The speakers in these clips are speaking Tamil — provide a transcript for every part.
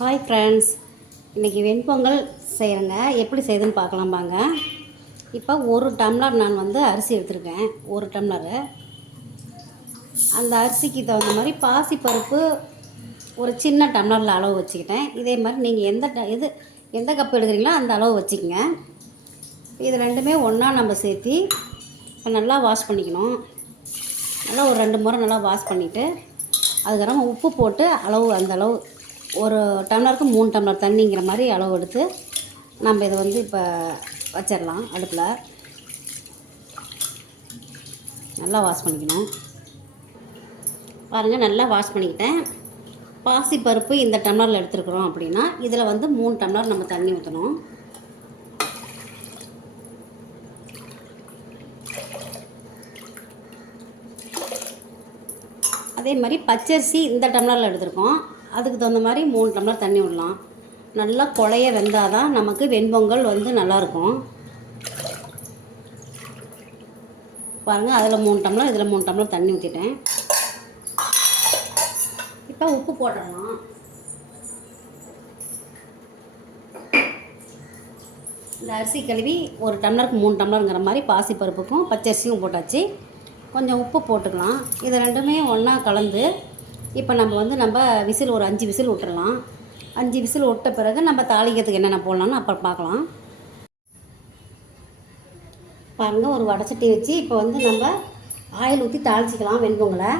ஹாய் ஃப்ரெண்ட்ஸ் இன்றைக்கி வெண்பொங்கல் செய்கிறேங்க எப்படி செய்யுதுன்னு பார்க்கலாம் பாங்க இப்போ ஒரு டம்ளர் நான் வந்து அரிசி எடுத்திருக்கேன். ஒரு டம்ளரு. அந்த அரிசிக்கு தகுந்த மாதிரி பாசிப்பருப்பு ஒரு சின்ன டம்ளரில் அளவு வச்சுக்கிட்டேன். இதே மாதிரி நீங்கள் எந்த ட இது எந்த கப் எடுக்கிறீங்களோ அந்த அளவு வச்சுக்கோங்க. இது ரெண்டுமே ஒன்றா நம்ம சேர்த்தி இப்போ நல்லா வாஷ் பண்ணிக்கணும். நல்லா ஒரு ரெண்டு முறை நல்லா வாஷ் பண்ணிவிட்டு அதுக்கப்புறம் உப்பு போட்டு அளவு அந்த அளவு ஒரு டம்ளருக்கு மூணு டம்ளர் தண்ணிங்கிற மாதிரி அளவு எடுத்து நம்ம இதை வந்து இப்போ வச்சிடலாம் அடுப்பில். நல்லா வாஷ் பண்ணிக்கணும். பாருங்கள் நல்லா வாஷ் பண்ணிக்கிட்டேன். பாசி பருப்பு இந்த டம்ளரில் எடுத்துருக்குறோம் அப்படின்னா இதில் வந்து மூணு டம்ளர் நம்ம தண்ணி ஊற்றணும். அதே மாதிரி பச்சரிசி இந்த டம்ளரில் எடுத்திருக்கோம். அதுக்கு தகுந்த மாதிரி மூணு டம்ளர் தண்ணி விடலாம். நல்லா குழைய வெந்தால் தான் நமக்கு வெண்பொங்கல் வந்து நல்லாயிருக்கும். பாருங்கள் அதில் மூணு டம்ளர் இதில் மூணு டம்ளர் தண்ணி ஊற்றிட்டேன் இப்போ உப்பு போட்டுடலாம் இந்த அரிசி கழுவி ஒரு டம்ளருக்கு மூணு டம்ளருங்கிற மாதிரி பாசி பருப்புக்கும் பச்சரிசியும் போட்டாச்சு. கொஞ்சம் உப்பு போட்டுக்கலாம். இது ரெண்டுமே ஒன்றா கலந்து இப்போ நம்ம வந்து நம்ம விசில் ஒரு அஞ்சு விசில் விட்டுறலாம். அஞ்சு விசில் விட்ட பிறகு நம்ம தாளிக்கிறதுக்கு என்னென்ன போடலான்னு அப்புறம் பார்க்கலாம். பாருங்கள் ஒரு வடச்சட்டி வச்சு இப்போ வந்து நம்ம ஆயில் ஊற்றி தாளிச்சிக்கலாம் வெண்பொங்கலை.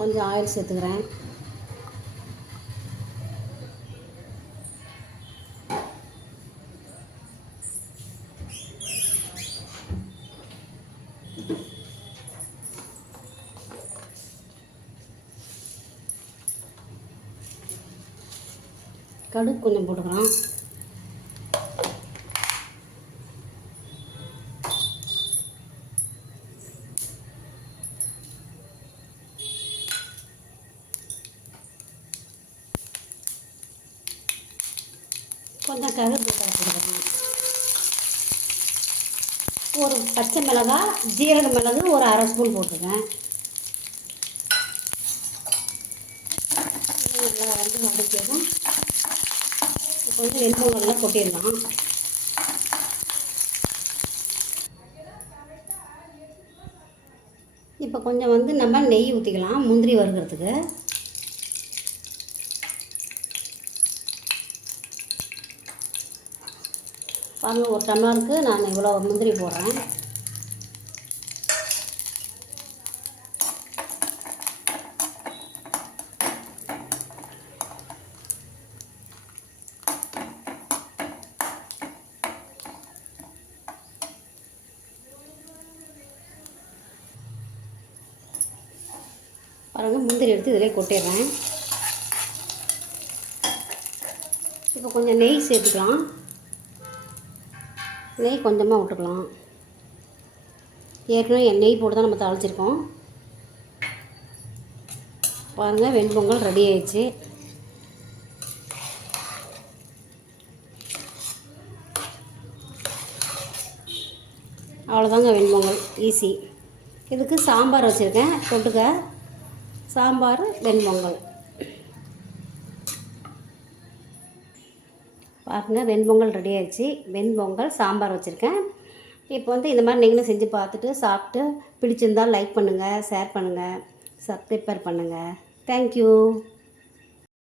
கொஞ்சம் ஆயில் சேர்த்துக்கிறேன். கடுகு கொஞ்சம் போட்டுக்கிறோம் கொஞ்சம் கருப்பு போட்டுக்கலாம். ஒரு பச்சை மிளகா ஜீரக மிளகு ஒரு அரை ஸ்பூன் போட்டுருக்கேன். நல்லா வந்து வதக்கிடும் கொஞ்சம் வந்து வெண்பொங்கல்லாம் கொட்டிடலாம் இப்போ கொஞ்சம் வந்து நம்ம நெய் ஊற்றிக்கலாம் முந்திரி வறுக்கிறதுக்கு. பாருங்கள் ஒரு டம்ளருக்கு நான் இவ்வளோ முந்திரி போடுறேன். பாருங்கள் முந்திரி எடுத்து இதிலே கொட்டிடுறேன். இப்போ கொஞ்சம் நெய் சேர்த்துக்கலாம். நெய் கொஞ்சமாக விட்டுக்கலாம். ஏற்கனவே நெய் போட்டு தான் நம்ம தாளிச்சிருக்கோம். பாருங்கள் வெண்பொங்கல் ரெடி ஆயிடுச்சு. அவ்வளோதாங்க வெண்பொங்கல் ஈஸி இதுக்கு சாம்பார் வச்சுருக்கேன் தொட்டுக்க. சாம்பார் வெண்பொங்கல் பாருங்கள் வெண்பொங்கல் ரெடி ஆயிடுச்சு. வெண்பொங்கல் சாம்பார் வச்சுருக்கேன். இப்போ வந்து இந்த மாதிரி நீங்களும் செஞ்சு பார்த்துட்டு சாப்பிட்டு பிடிச்சிருந்தால் லைக் பண்ணுங்கள் ஷேர் பண்ணுங்கள் சப்ஸ்கிரைபர் பண்ணுங்கள் தேங்க்யூ